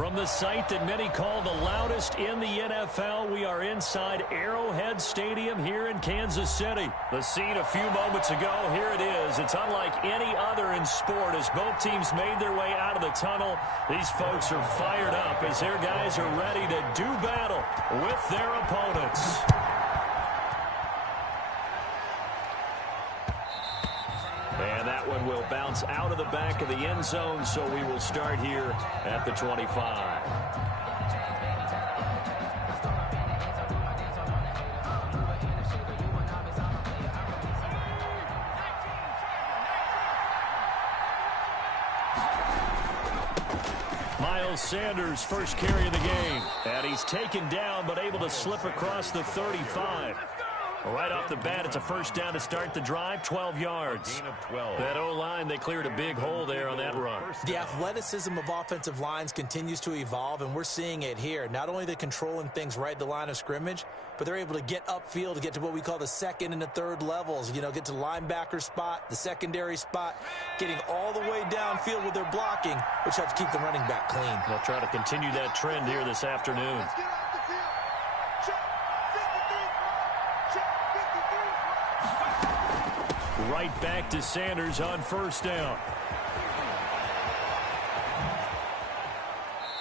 From the site that many call the loudest in the NFL, we are inside Arrowhead Stadium here in Kansas City. The scene a few moments ago, here it is. It's unlike any other in sport as both teams made their way out of the tunnel. These folks are fired up as their guys are ready to do battle with their opponents. And that one will bounce out of the back of the end zone, so we will start here at the 25. Miles Sanders, first carry of the game. And he's taken down, but able to slip across the 35. Right off the bat, it's a first down to start the drive, 12 yards. That O-line, they cleared a big hole there on that run. The athleticism of offensive lines continues to evolve, and we're seeing it here. Not only they're controlling things right at the line of scrimmage, but they're able to get upfield to get to what we call the second and the third levels. You know, get to the linebacker spot, the secondary spot, getting all the way downfield with their blocking, which helps keep the running back clean. They'll try to continue that trend here this afternoon. Right back to Sanders on first down.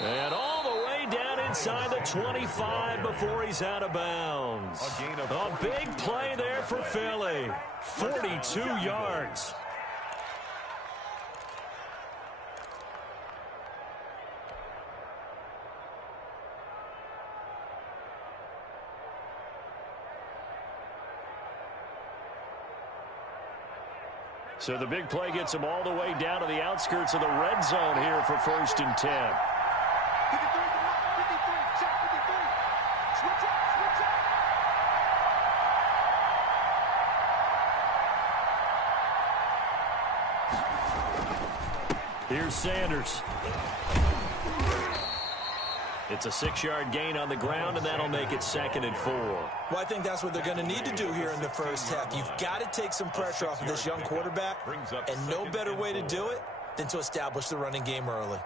And all the way down inside the 25 before he's out of bounds. A big play there for Philly. 42 yards. So the big play gets him all the way down to the outskirts of the red zone here for first and 10. Here's Sanders. It's a 6-yard gain on the ground, and that'll make it 2nd and 4. Well, I think that's what they're going to need to do here in the first half. You've got to take some pressure off of this young quarterback, and no better way to do it than to establish the running game early.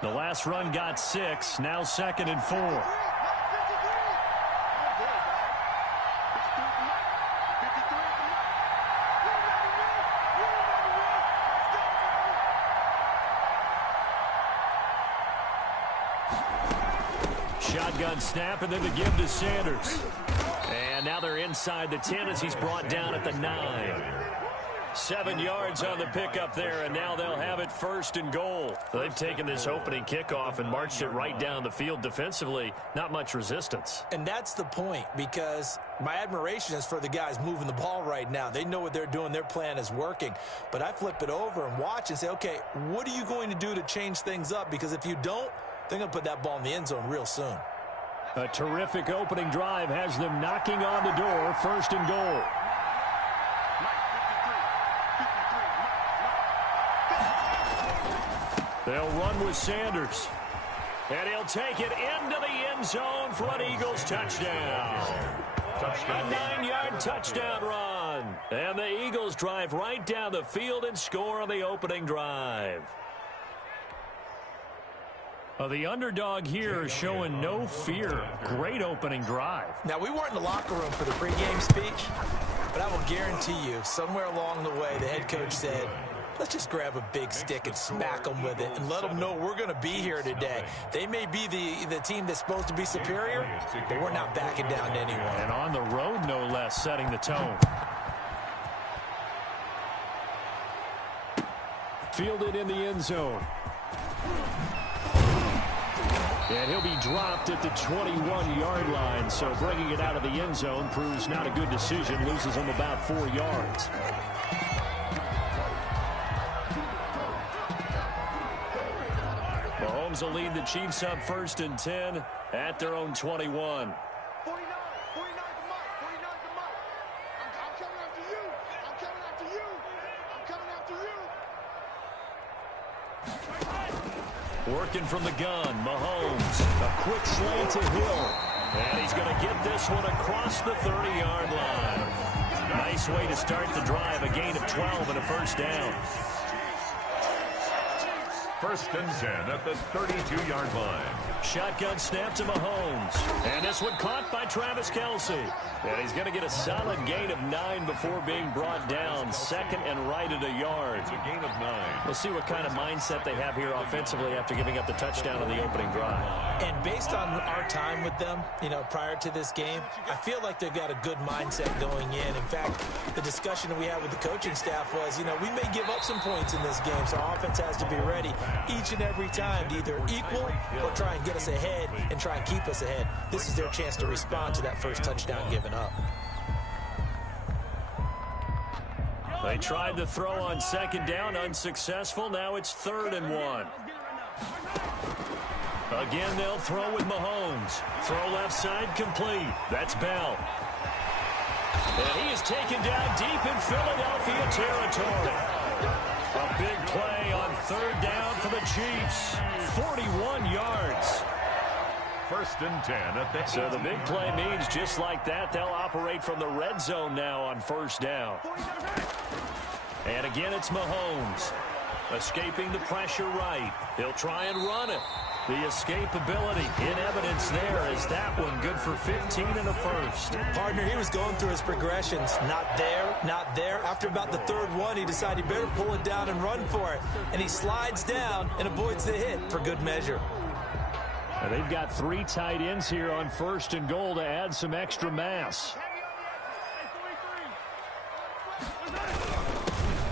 The last run got 6, now 2nd and 4. Shotgun snap, and then the give to Sanders. And now they're inside the 10 as he's brought down at the 9. 7 yards on the pickup there, and now they'll have it 1st and goal. They've taken this opening kickoff and marched it right down the field defensively. Not much resistance. And that's the point, because my admiration is for the guys moving the ball right now. They know what they're doing. Their plan is working. But I flip it over and watch and say, okay, what are you going to do to change things up? Because if you don't, they're going to put that ball in the end zone real soon. A terrific opening drive has them knocking on the door, 1st and goal. They'll run with Sanders. And he'll take it into the end zone for an Eagles touchdown. A 9-yard touchdown run. And the Eagles drive right down the field and score on the opening drive. The underdog here is showing no fear. Great opening drive. Now, we weren't in the locker room for the pregame speech, but I will guarantee you, somewhere along the way, the head coach said, let's just grab a big stick and smack them with it and let them know we're going to be here today. They may be the team that's supposed to be superior, but we're not backing down to anyone. And on the road, no less, setting the tone. Fielded in the end zone. And he'll be dropped at the 21-yard line, so bringing it out of the end zone proves not a good decision, loses him about 4 yards. Mahomes will lead the Chiefs up 1st and 10 at their own 21. Working from the gun, Mahomes. A quick slant to Hill. And he's going to get this one across the 30-yard line. Nice way to start the drive, a gain of 12 and a first down. 1st and 10 at the 32-yard line. Shotgun snap to Mahomes. And this one caught by Travis Kelce. And he's going to get a solid gain of 9 before being brought down. 2nd and right at a yard. It's a gain of 9. We'll see what kind of mindset they have here offensively after giving up the touchdown on the opening drive. And based on our time with them, prior to this game, I feel like they've got a good mindset going in. In fact, the discussion that we had with the coaching staff was, we may give up some points in this game, so our offense has to be ready each and every time to either equal or try and get us ahead and try and keep us ahead. This is their chance to respond to that first touchdown given up. They tried to throw on 2nd down, unsuccessful. Now it's 3rd and 1. Again, they'll throw with Mahomes. Throw left side complete. That's Bell. And he is taken down deep in Philadelphia territory. A big play on 3rd down for the Chiefs. 41 yards. 1st and 10 at the So the big play means just like that, they'll operate from the red zone now on 1st down. And again, it's Mahomes. Escaping the pressure right. He'll try and run it. The escapability in evidence there is that one good for 15 and a first. Partner, he was going through his progressions. Not there, not there. After about the 3rd one, he decided he better pull it down and run for it. And he slides down and avoids the hit for good measure. Now they've got 3 tight ends here on 1st and goal to add some extra mass.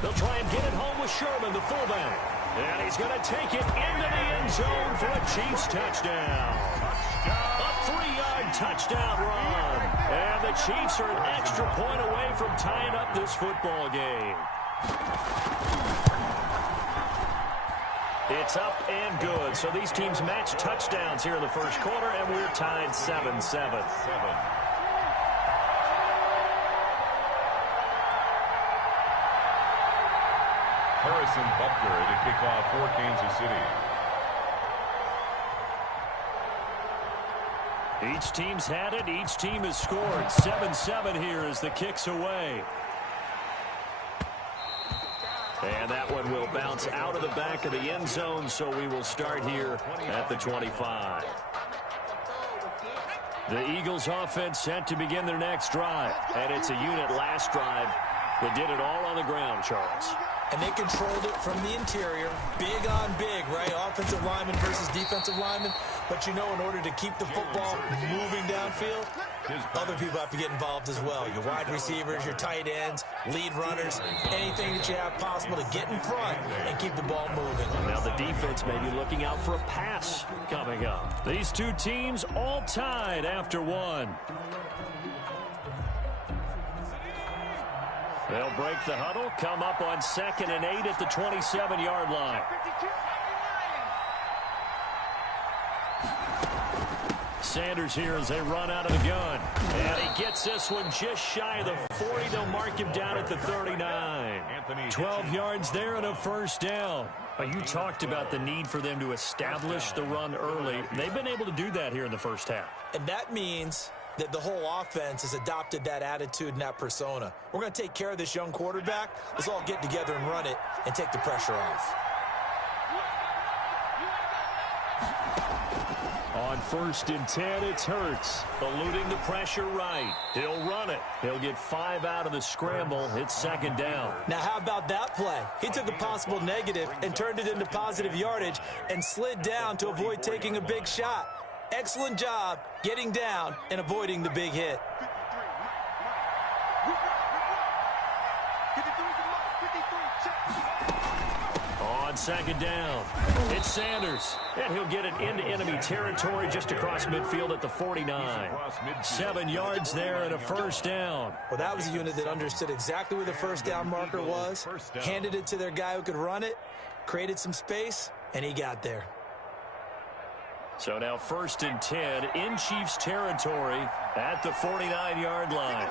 They'll try and get it home with Sherman, the fullback. And he's going to take it into the end zone for a Chiefs touchdown. A 3-yard touchdown run. And the Chiefs are an extra point away from tying up this football game. It's up and good. So these teams match touchdowns here in the first quarter, and we're tied 7-7. Harrison Butker to kick off for Kansas City. Each team's had it. Each team has scored. 7-7 here as the kick's away. And that one will bounce out of the back of the end zone, so we will start here at the 25. The Eagles offense set to begin their next drive. And it's a unit last drive that did it all on the ground, Charles. And they controlled it from the interior. Big on big, right? Offensive lineman versus defensive lineman. But in order to keep the football moving downfield, other people have to get involved as well. Your wide receivers, your tight ends, lead runners, anything that you have possible to get in front and keep the ball moving. Now the defense may be looking out for a pass coming up. These two teams all tied after one. They'll break the huddle, come up on 2nd and 8 at the 27-yard line. Sanders here as they run out of the gun. And he gets this one just shy of the 40. They'll mark him down at the 39. 12 yards there and a first down. You talked about the need for them to establish the run early. They've been able to do that here in the first half. And that means that the whole offense has adopted that attitude and that persona. We're going to take care of this young quarterback. Let's all get together and run it and take the pressure off. On 1st and 10, it's Hurts, eluding the pressure right. He'll run it. He'll get 5 out of the scramble. It's 2nd down. Now, how about that play? He took a possible negative and turned it into positive yardage and slid down to avoid taking a big shot. Excellent job getting down and avoiding the big hit. On 2nd down, it's Sanders, and he'll get it into enemy territory just across midfield at the 49. 7 yards there and a first down. Well, that was a unit that understood exactly where the first down marker was, handed it to their guy who could run it, created some space, and he got there. So now 1st and 10 in Chiefs territory at the 49-yard line.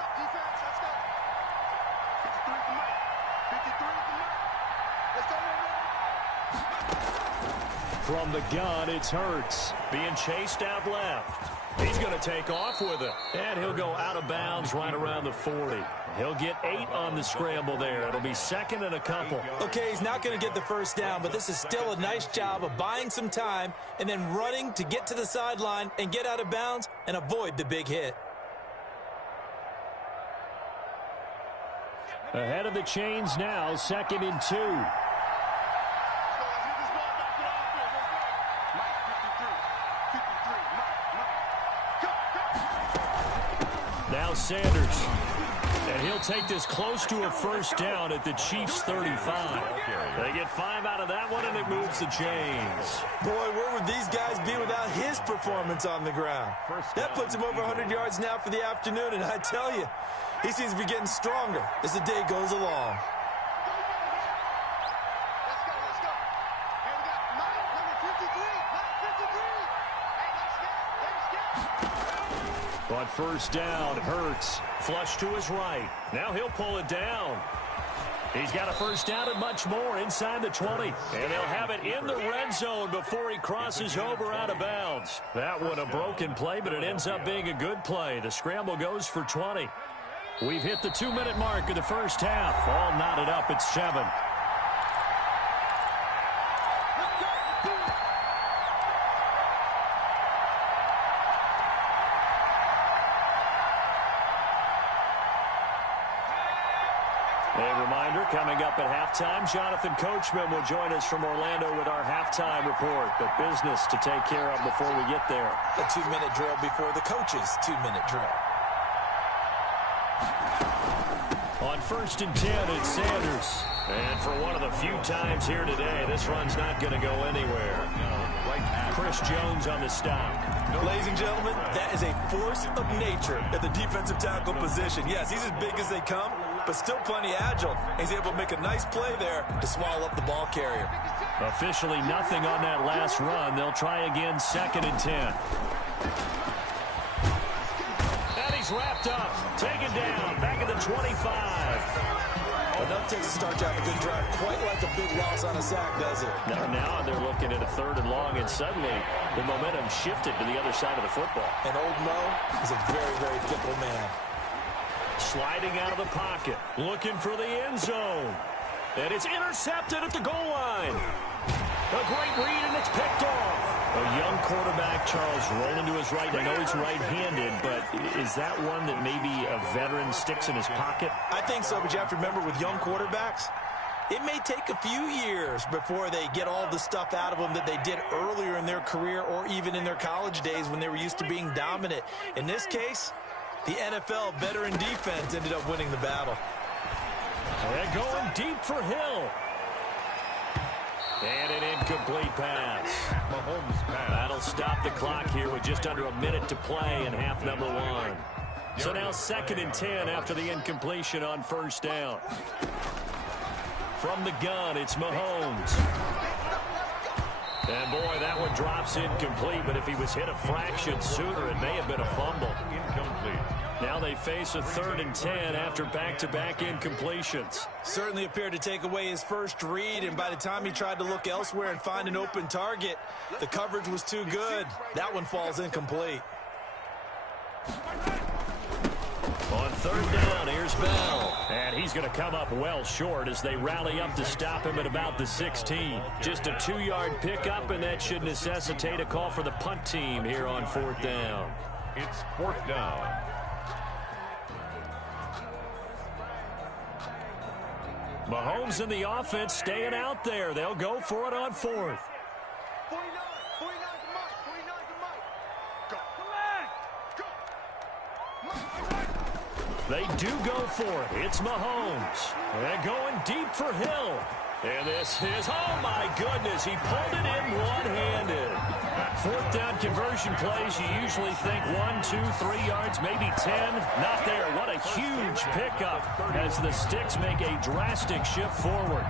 From the gun, it's Hurts. Being chased out left. He's going to take off with it. And he'll go out of bounds right around the 40. He'll get 8 on the scramble there. It'll be second and a couple. Okay, he's not going to get the first down, but this is still a nice job of buying some time and then running to get to the sideline and get out of bounds and avoid the big hit. Ahead of the chains now, 2nd and 2. Now Sanders. And he'll take this close to a first down at the Chiefs' 35. They get 5 out of that one, and it moves the chains. Boy, where would these guys be without his performance on the ground? That puts him over 100 yards now for the afternoon, and I tell you, he seems to be getting stronger as the day goes along. On first down, Hurts flush to his right. Now he'll pull it down. He's got a first down and much more inside the 20. And they'll have it in the red zone before he crosses over out of bounds. That one a broken play, but it ends up being a good play. The scramble goes for 20. We've hit the 2-minute mark of the first half. All knotted up at 7. A reminder, coming up at halftime, Jonathan Coachman will join us from Orlando with our halftime report. But business to take care of before we get there. A 2-minute drill before the coach's 2-minute drill. On first and 10, it's Sanders. And for one of the few times here today, this run's not going to go anywhere. Chris Jones on the stop. Ladies and gentlemen, that is a force of nature at the defensive tackle position. Yes, he's as big as they come, but still plenty agile. He's able to make a nice play there to swallow up the ball carrier. Officially nothing on that last run. They'll try again, 2nd and 10. And he's wrapped up, taken down, back at the 25. Enough takes to start to have a good drive. Quite like a big loss on a sack, does it? Now they're looking at a 3rd and long, and suddenly the momentum shifted to the other side of the football. And old Mo is a very, very fickle man. Sliding out of the pocket, looking for the end zone. And it's intercepted at the goal line. A great read, and it's picked off. A young quarterback, Charles, rolling to his right. I know he's right-handed, but is that one that maybe a veteran sticks in his pocket? I think so, but you have to remember with young quarterbacks, it may take a few years before they get all the stuff out of them that they did earlier in their career or even in their college days when they were used to being dominant. In this case, the NFL veteran defense ended up winning the battle. And going deep for Hill. And an incomplete pass. Mahomes pass. That'll stop the clock here with just under a minute to play in half number 1. So now 2nd and 10 after the incompletion on first down. From the gun, it's Mahomes. And boy, that one drops incomplete, but if he was hit a fraction sooner, it may have been a fumble. Incomplete. Now they face a 3rd and 10 after back-to-back incompletions. Certainly appeared to take away his first read, and by the time he tried to look elsewhere and find an open target, the coverage was too good. That one falls incomplete. On 3rd down, here's Bell. And he's going to come up well short as they rally up to stop him at about the 16. Just a 2-yard pickup, and that should necessitate a call for the punt team here on 4th down. It's 4th down. Mahomes and the offense staying out there. They'll go for it on 4th. 49 to Mike. 49 to Mike. Go. Come on. Go. They do go for it. It's Mahomes. And going deep for Hill. And this is, oh my goodness, he pulled it in one-handed. 4th down conversion plays, you usually think 1, 2, 3 yards, maybe 10. Not there. What a huge pickup as the Sticks make a drastic shift forward.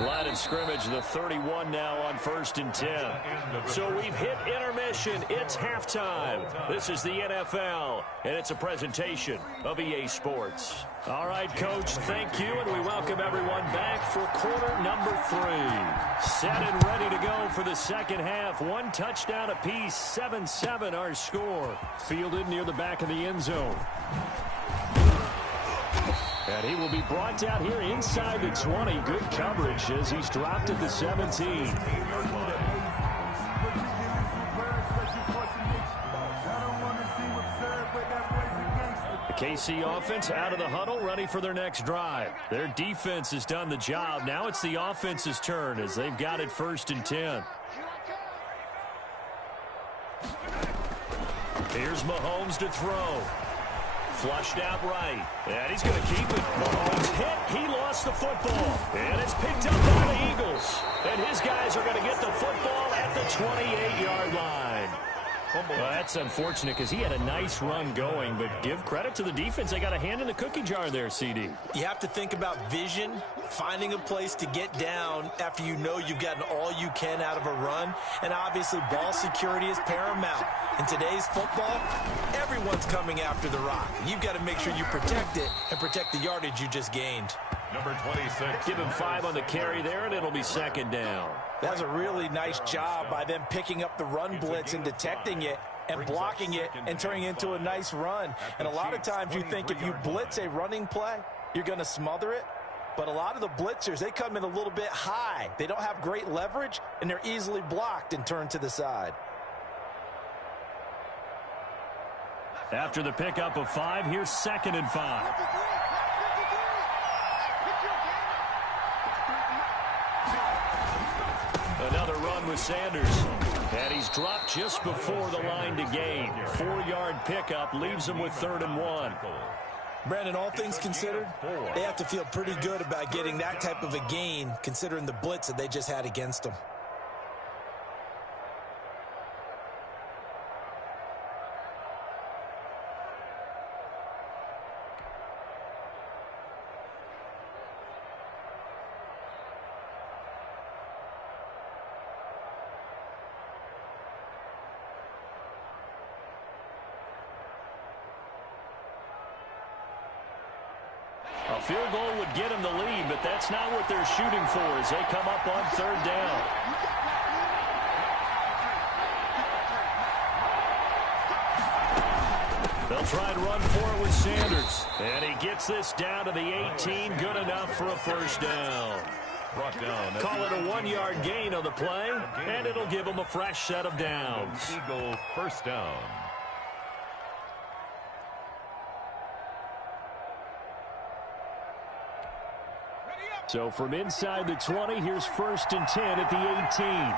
Line of scrimmage, the 31 now on 1st and 10. So we've hit intermission. It's halftime. This is the NFL, and it's a presentation of EA Sports. All right, Coach, thank you, and we welcome everyone back for quarter number 3. Set and ready to go for the second half. 1 touchdown apiece, 7-7 our score. Fielded near the back of the end zone. And he will be brought down here inside the 20. Good coverage as he's dropped at the 17. The KC offense out of the huddle, ready for their next drive. Their defense has done the job. Now it's the offense's turn as they've got it 1st and 10. Here's Mahomes to throw. Flushed out right. And he's going to keep it. Mahomes hit. He lost the football. And it's picked up by the Eagles. And his guys are going to get the football at the 28-yard line. Well, that's unfortunate because he had a nice run going, but give credit to the defense. They got a hand in the cookie jar there, CD. You have to think about vision, finding a place to get down after you know you've gotten all you can out of a run, and obviously ball security is paramount. In today's football, everyone's coming after the rock. You've got to make sure you protect it and protect the yardage you just gained. Number 26. Give him 5 on the carry there, and it'll be 2nd down. That was a really nice job by them picking up the run blitz and detecting it and blocking it and turning it into a nice run. And a lot of times you think if you blitz a running play, you're going to smother it. But a lot of the blitzers, they come in a little bit high. They don't have great leverage, and they're easily blocked and turned to the side. After the pickup of 5, here's 2nd and 5. Another run with Sanders. And he's dropped just before the line to gain. 4-yard pickup leaves him with 3rd and 1. Brandon, all things considered, they have to feel pretty good about getting that type of a gain considering the blitz that they just had against them. A field goal would get him the lead, but that's not what they're shooting for as they come up on 3rd down. They'll try and run for it with Sanders. And he gets this down to the 18. Good enough for a 1st down. Brought down. Call it a 1-yard gain on the play, and it'll give him a fresh set of downs. Eagle 1st down. So from inside the 20, here's 1st and 10 at the 18.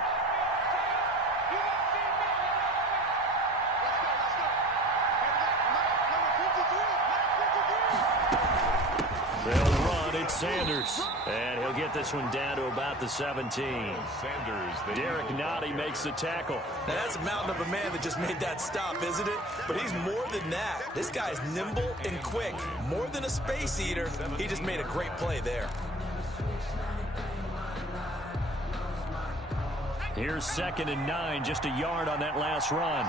They'll run. It's Sanders. And he'll get this one down to about the 17. Sanders. Derek Nottie makes the tackle. Now, that's a mountain of a man that just made that stop, isn't it? But he's more than that. This guy's nimble and quick. More than a space eater. He just made a great play there. Here's 2nd and 9, just a yard on that last run.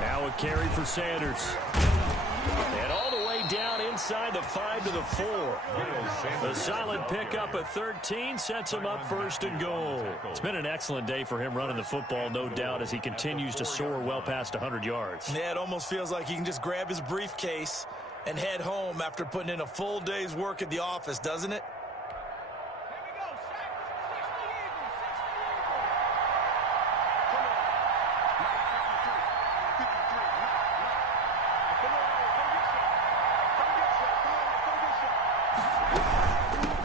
Now a carry for Sanders. And all the way down inside the 5 to the 4. A solid pickup at 13 sets him up 1st and goal. It's been an excellent day for him running the football, no doubt, as he continues to soar well past 100 yards. Yeah, it almost feels like he can just grab his briefcase and head home after putting in a full day's work at the office, doesn't it?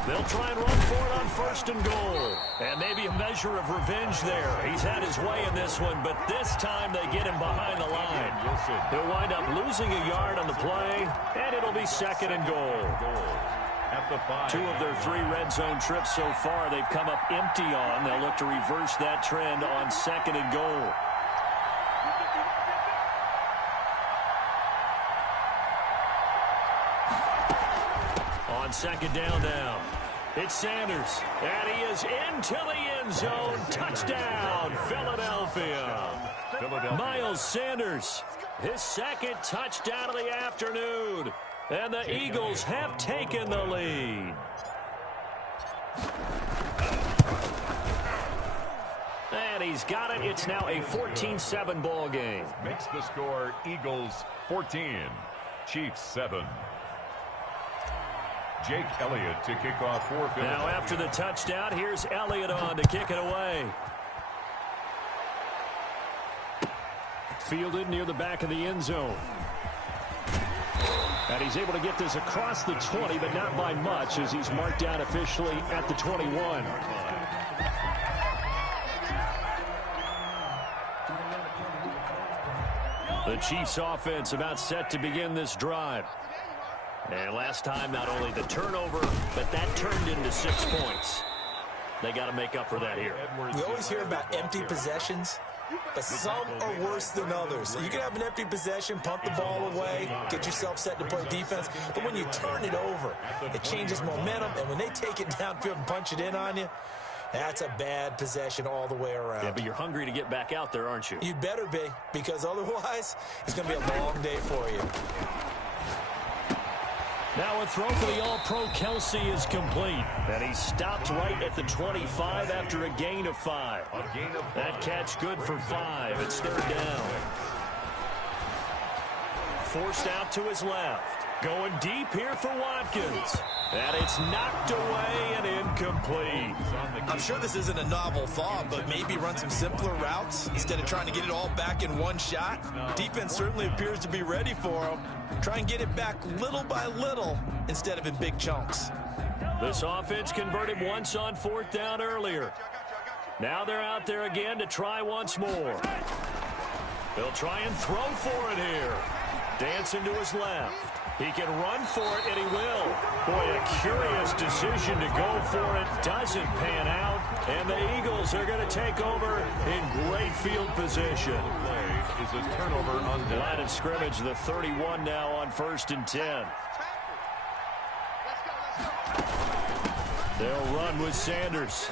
They'll try and run for it on 1st and goal. And maybe a measure of revenge there. He's had his way in this one, but this time they get him behind the line. He'll wind up losing a yard on the play, and it'll be 2nd and goal. At the 5. 2 of their 3 red zone trips so far they've come up empty on. They'll look to reverse that trend on 2nd and goal. On second down now. It's Sanders, and he is into the end zone. Touchdown, Philadelphia. Miles Sanders, his second touchdown of the afternoon. And the Eagles have taken the lead. And he's got it. It's now a 14-7 ball game. Makes the score Eagles 14, Chiefs 7. Jake Elliott to kick off for Philadelphia. Now after the touchdown, here's Elliott on to kick it away. Fielded near the back of the end zone. And he's able to get this across the 20, but not by much, as he's marked down officially at the 21. The Chiefs offense about set to begin this drive. And last time, not only the turnover, but that turned into 6 points. They got to make up for that here. We always hear about empty possessions, but some are worse than others. You can have an empty possession, punt the ball away, get yourself set to play defense, but when you turn it over, it changes momentum, and when they take it downfield and punch it in on you, that's a bad possession all the way around. Yeah, but you're hungry to get back out there, aren't you? You'd better be, because otherwise, it's going to be a long day for you. Now a throw for the All-Pro Kelsey is complete. And he stopped right at the 25 after a gain of 5. That catch good for 5. It's third down. Forced out to his left. Going deep here for Watkins. And it's knocked away and incomplete. I'm sure this isn't a novel thought, but maybe run some simpler routes instead of trying to get it all back in one shot. Defense certainly appears to be ready for him. Try and get it back little by little instead of in big chunks. This offense converted once on fourth down earlier. Now they're out there again to try once more. They'll try and throw for it here. Dancing to his left. He can run for it, and he will. Boy, a curious decision to go for it. Doesn't pan out. And the Eagles are going to take over in great field position. Is a turnover on the line of scrimmage, the 31 now on 1st and 10. They'll run with Sanders.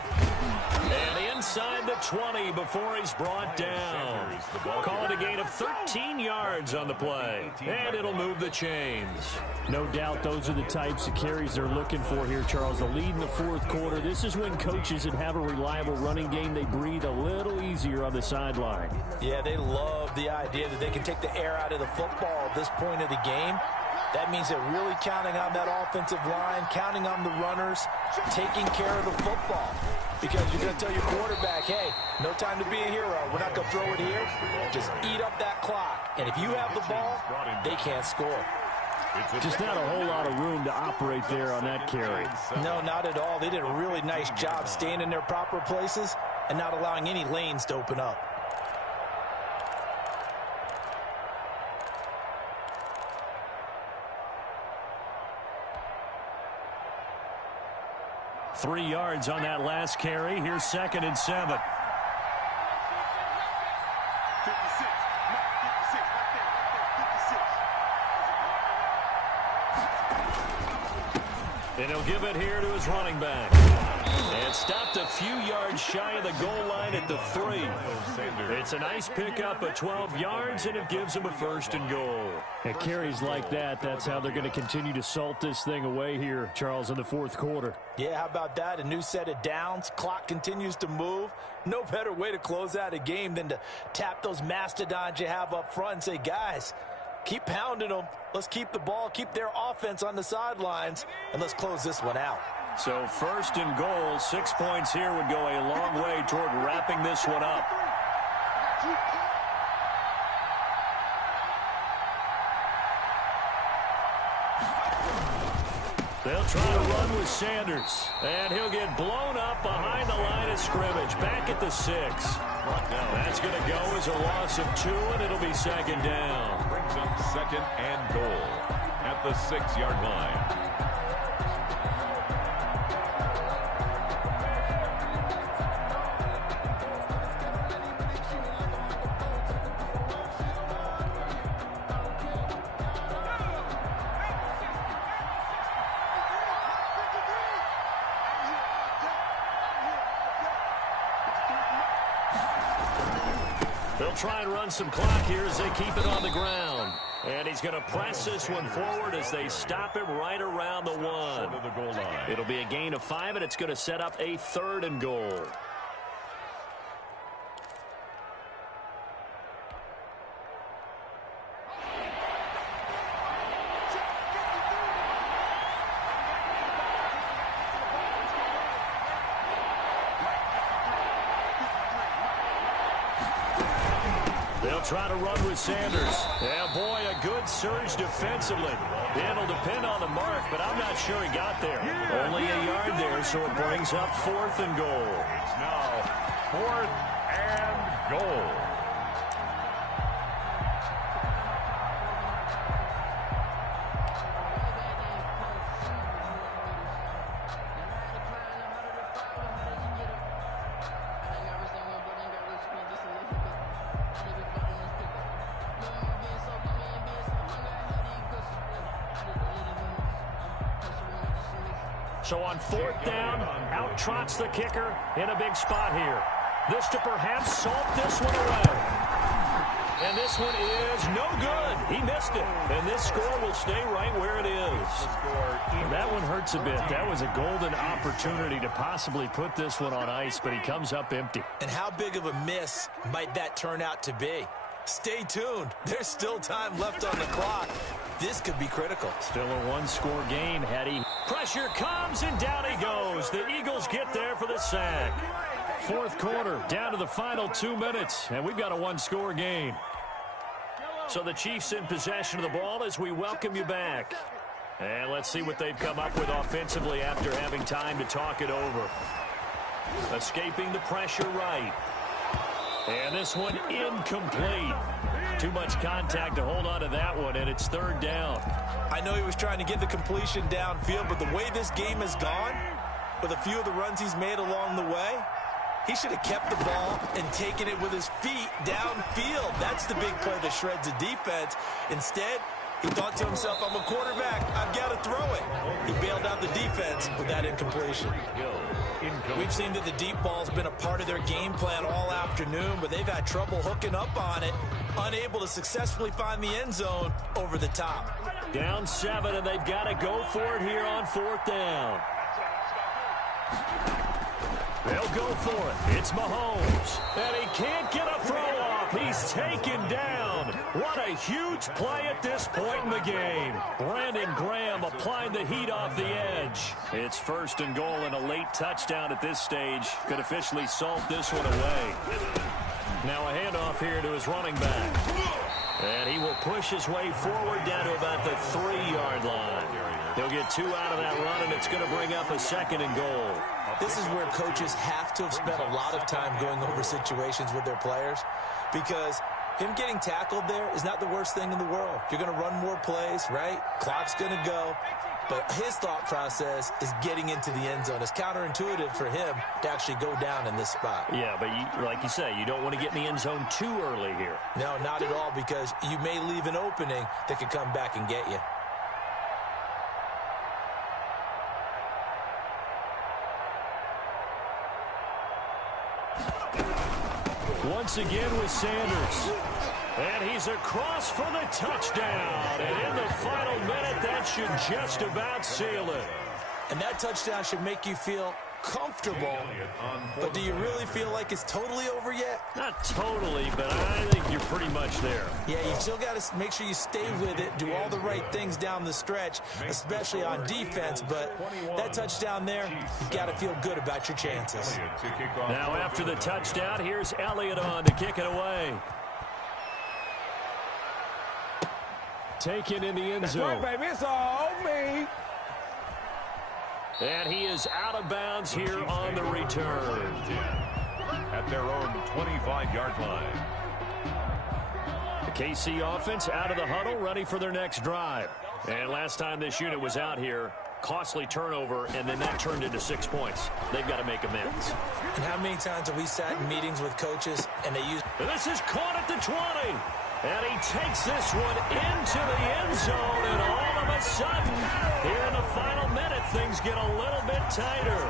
And inside the 20 before he's brought down. Call it a gain of 13 yards on the play. And it'll move the chains. No doubt those are the types of carries they're looking for here, Charles. The lead in the fourth quarter. This is when coaches that have a reliable running game, they breathe a little easier on the sideline. Yeah, they love the idea that they can take the air out of the football at this point of the game. That means they're really counting on that offensive line, counting on the runners, taking care of the football. Because you're going to tell your quarterback, hey, no time to be a hero. We're not going to throw it here. Just eat up that clock. And if you have the ball, they can't score. Just not a whole lot of room to operate there on that carry. No, not at all. They did a really nice job staying in their proper places and not allowing any lanes to open up. Three yards on that last carry. Here's 2nd and 7. 56. And he'll give it here to his running back. And stopped a few yards shy of the goal line at the 3. It's a nice pickup of 12 yards, and it gives him a 1st and goal. At carries like that, that's how they're going to continue to salt this thing away here, Charles, in the fourth quarter. Yeah, how about that? A new set of downs. Clock continues to move. No better way to close out a game than to tap those mastodons you have up front and say, guys, keep pounding them. Let's keep the ball, keep their offense on the sidelines, and let's close this one out. So 1st and goal, 6 points here would go a long way toward wrapping this one up. They'll try to run with Sanders, and he'll get blown up behind the line of scrimmage, back at the 6. That's going to go as a loss of 2, and it'll be 2nd down. Brings up 2nd and goal at the 6-yard line. They'll try and run some clock here as they keep it on the ground. And he's going to press this one forward as they stop him right around the 1. It'll be a gain of 5, and it's going to set up a 3rd and goal. They'll try to run with Sanders. Yeah, boy, a good surge defensively. It'll depend on the mark, but I'm not sure he got there. Only a yard there, so it brings up 4th and goal. It's now 4th and goal. So on 4th down, out trots the kicker in a big spot here. This to perhaps salt this one away. And this one is no good. He missed it. And this score will stay right where it is. And that one hurts a bit. That was a golden opportunity to possibly put this one on ice, but he comes up empty. And how big of a miss might that turn out to be? Stay tuned. There's still time left on the clock. This could be critical. Still a one-score game, Hetty. Pressure comes, and down he goes. The Eagles get there for the sack. 4th quarter, down to the final 2 minutes, and we've got a one-score game. So the Chiefs in possession of the ball as we welcome you back. And let's see what they've come up with offensively after having time to talk it over. Escaping the pressure right. And this one incomplete. Too much contact to hold on to that one, and it's 3rd down. I know he was trying to get the completion downfield, but the way this game has gone, with a few of the runs he's made along the way, he should have kept the ball and taken it with his feet downfield. That's the big play that shreds the defense. Instead, he thought to himself, I'm a quarterback, I've got to throw it. He bailed out the defense with that incompletion. We've seen that the deep ball's been a part of their game plan all afternoon, but they've had trouble hooking up on it, unable to successfully find the end zone over the top. Down 7, and they've got to go for it here on 4th down. They'll go for it. It's Mahomes. And he can't get a throw off. He's taken down. What a huge play at this point in the game. Brandon Graham applying the heat off the edge. It's 1st and goal, and a late touchdown at this stage could officially salt this one away. Now a handoff here to his running back. And he will push his way forward down to about the 3-yard line. He'll get 2 out of that run, and it's going to bring up a 2nd and goal. This is where coaches have to have spent a lot of time going over situations with their players, because him getting tackled there is not the worst thing in the world. You're going to run more plays, right? Clock's going to go. But his thought process is getting into the end zone. It's counterintuitive for him to actually go down in this spot. Yeah, but like you say, you don't want to get in the end zone too early here. No, not at all, because you may leave an opening that could come back and get you. Once again with Sanders. And he's across for the touchdown. And in the final minute, that should just about seal it. And that touchdown should make you feel comfortable. But do you really feel like it's totally over yet? Not totally, but I think you're pretty much there. Yeah, you still got to make sure you stay with it, do all the right things down the stretch, especially on defense. But that touchdown there, you've got to feel good about your chances. Now after the touchdown, here's Elliott on to kick it away. Taken in the end zone. Baby, it's all me. And he is out of bounds here on the return. At their own 25-yard line. The KC offense out of the huddle, ready for their next drive. And last time this unit was out here, costly turnover, and then that turned into 6 points. They've got to make amends. And how many times have we sat in meetings with coaches and they use... And this is caught at the 20. And he takes this one into the end zone, and all of a sudden, here in the final minute, things get a little bit tighter.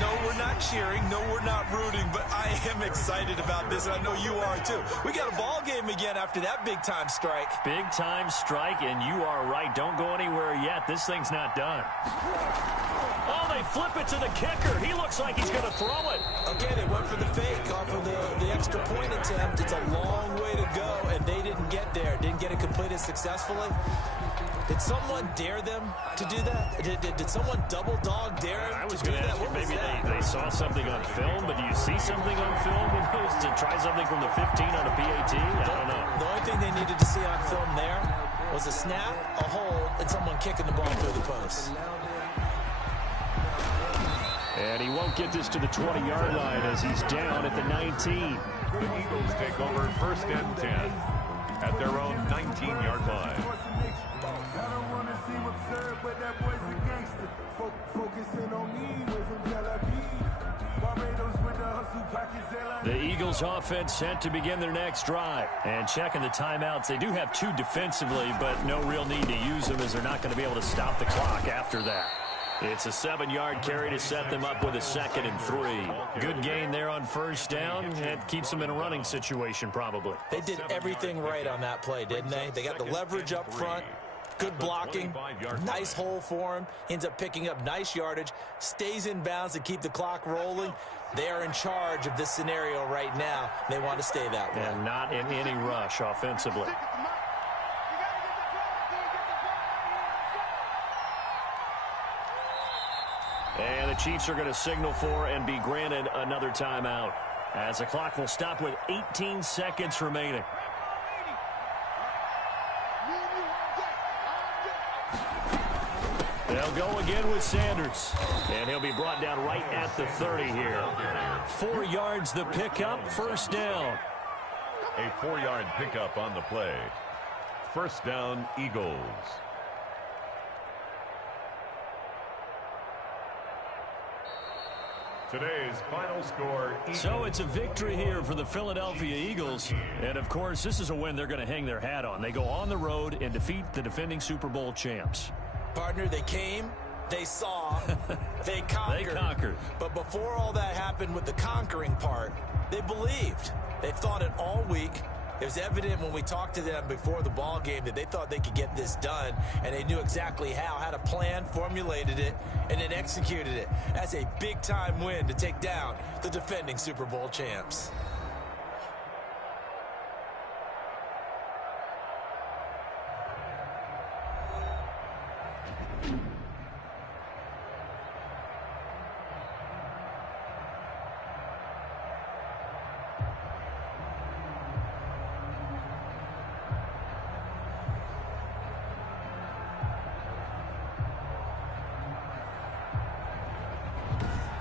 No, we're not cheering. No, we're not rooting, but I am excited about this, and I know you are too. We got a ball game again after that big-time strike. Big-time strike, and you are right. Don't go anywhere yet. This thing's not done. Oh, they flip it to the kicker. He looks like he's going to throw it. Okay, they went for the fake off of the extra point attempt. It's a long way to go, and they didn't get there. Didn't get it completed successfully. Did someone dare them to do that? Did someone double dog dare them? I was going to ask you, maybe they saw something on film, but do you see something on film to try something from the 15 on a PAT? I don't know. The only thing they needed to see on film there was a snap, a hold, and someone kicking the ball through the post. And he won't get this to the 20-yard line as he's down at the 19. The Eagles take over 1st and 10 at their own 19-yard line. The Eagles offense set to begin their next drive. And checking the timeouts, they do have 2 defensively, but no real need to use them as they're not going to be able to stop the clock after that. It's a 7-yard carry to set them up with a 2nd and 3. Good gain there on 1st down. It keeps them in a running situation probably. They did everything right on that play, didn't they? They got the leverage up front. Good blocking, nice hole for him, ends up picking up nice yardage, stays in bounds to keep the clock rolling. They are in charge of this scenario right now. They want to stay that way. And not in any rush offensively. And the Chiefs are going to signal for and be granted another timeout, as the clock will stop with 18 seconds remaining. They'll go again with Sanders, and he'll be brought down right at the 30 here. 4 yards the pickup, 1st down. A 4-yard pickup on the play. 1st down, Eagles. Today's final score. Eagles. So it's a victory here for the Philadelphia Eagles. And, of course, this is a win they're going to hang their hat on. They go on the road and defeat the defending Super Bowl champs. Partner, they came, they saw, they conquered. They conquered. But before all that happened with the conquering part, they believed. They thought it all week. It was evident when we talked to them before the ball game that they thought they could get this done, and they knew exactly how, had a plan, formulated it, and then executed it. That's a big-time win to take down the defending Super Bowl champs.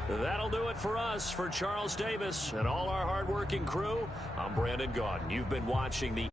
That'll do it for us. For Charles Davis and all our hardworking crew, I'm Brandon Gaudin. You've been watching the